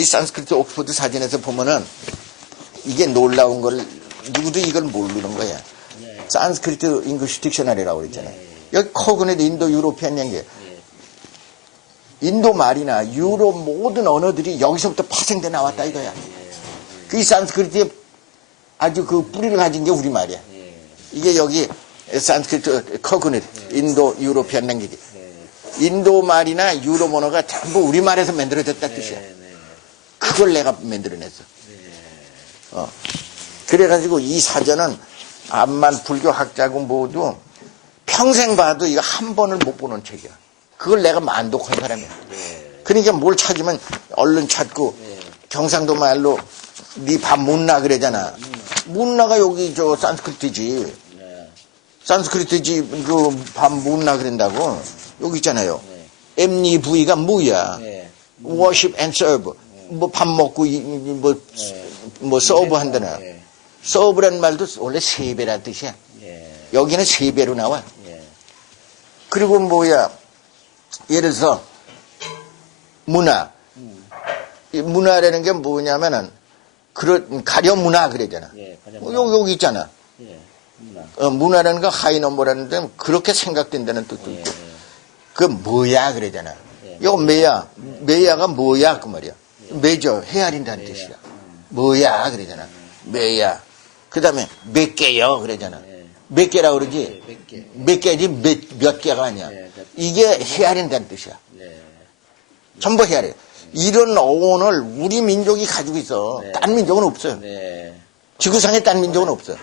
이 산스크리트 옥스퍼드 사진에서 보면은 이게 놀라운 걸 누구도 이걸 모르는 거야. 네. 산스크리트 잉글리시 딕셔너리라고 그랬잖아. 네. 여기 코그넷 인도 유로피안 연계. 예. 인도 말이나 유럽 모든 언어들이 여기서부터 파생돼 나왔다 이거야. 그이 산스크리트의 아주 그 뿌리를 가진 게 우리말이야. 예. 이게 여기 산스크리트 코그넷 인도 유로피안. 예. 인도 말이나 유럽 언어가 전부 우리말에서 만들어졌다 뜻이야. 그걸 내가 만들어냈어. 네. 어. 그래가지고 이 사전은 암만 불교 학자고 모두 평생 봐도 이거 한 번을 못 보는 책이야. 그걸 내가 만독한 사람이야. 네. 그러니까 뭘 찾으면 얼른 찾고 네. 경상도 말로 네 밥 못나 그러잖아. 못나가 여기 저 산스크리트지. 네. 산스크리트지 그 밥 못나 그런다고 여기 있잖아요. 네. 엠니 부위가 뭐야? 네. worship and serve. 뭐 밥 먹고 이- 이- 뭐, 네. 뭐 서브 한다나. 네. 서브란 말도 원래 세 배란 뜻이야. 예. 여기는 세 배로 나와. 예. 그리고 뭐야, 예를 들어서, 문화. 이 문화라는 게 뭐냐면은, 그런, 가려 문화 그러잖아. 예. 뭐 여기, 여기 있잖아. 예. 문화. 어, 문화라는 거 하이 넘버라는 데 그렇게 생각된다는 뜻도 예. 있고. 그 뭐야 그러잖아. 예. 이거 매야. 매야가 뭐야 그 말이야. 매저 헤아린다는 뜻이야. 뭐야 그러잖아. 매야. 그 다음에 몇 개요 그러잖아. 예. 몇 개라 그러지. 몇 개. 몇 개지 몇, 몇 개가 아니야. 예, 몇- 이게 헤아린다는 뜻이야. 네. 전부 헤아려. 이런 어원을 우리 민족이 가지고 있어. 네. 딴 민족은 없어요. 네. 지구상에 딴 민족은 없어.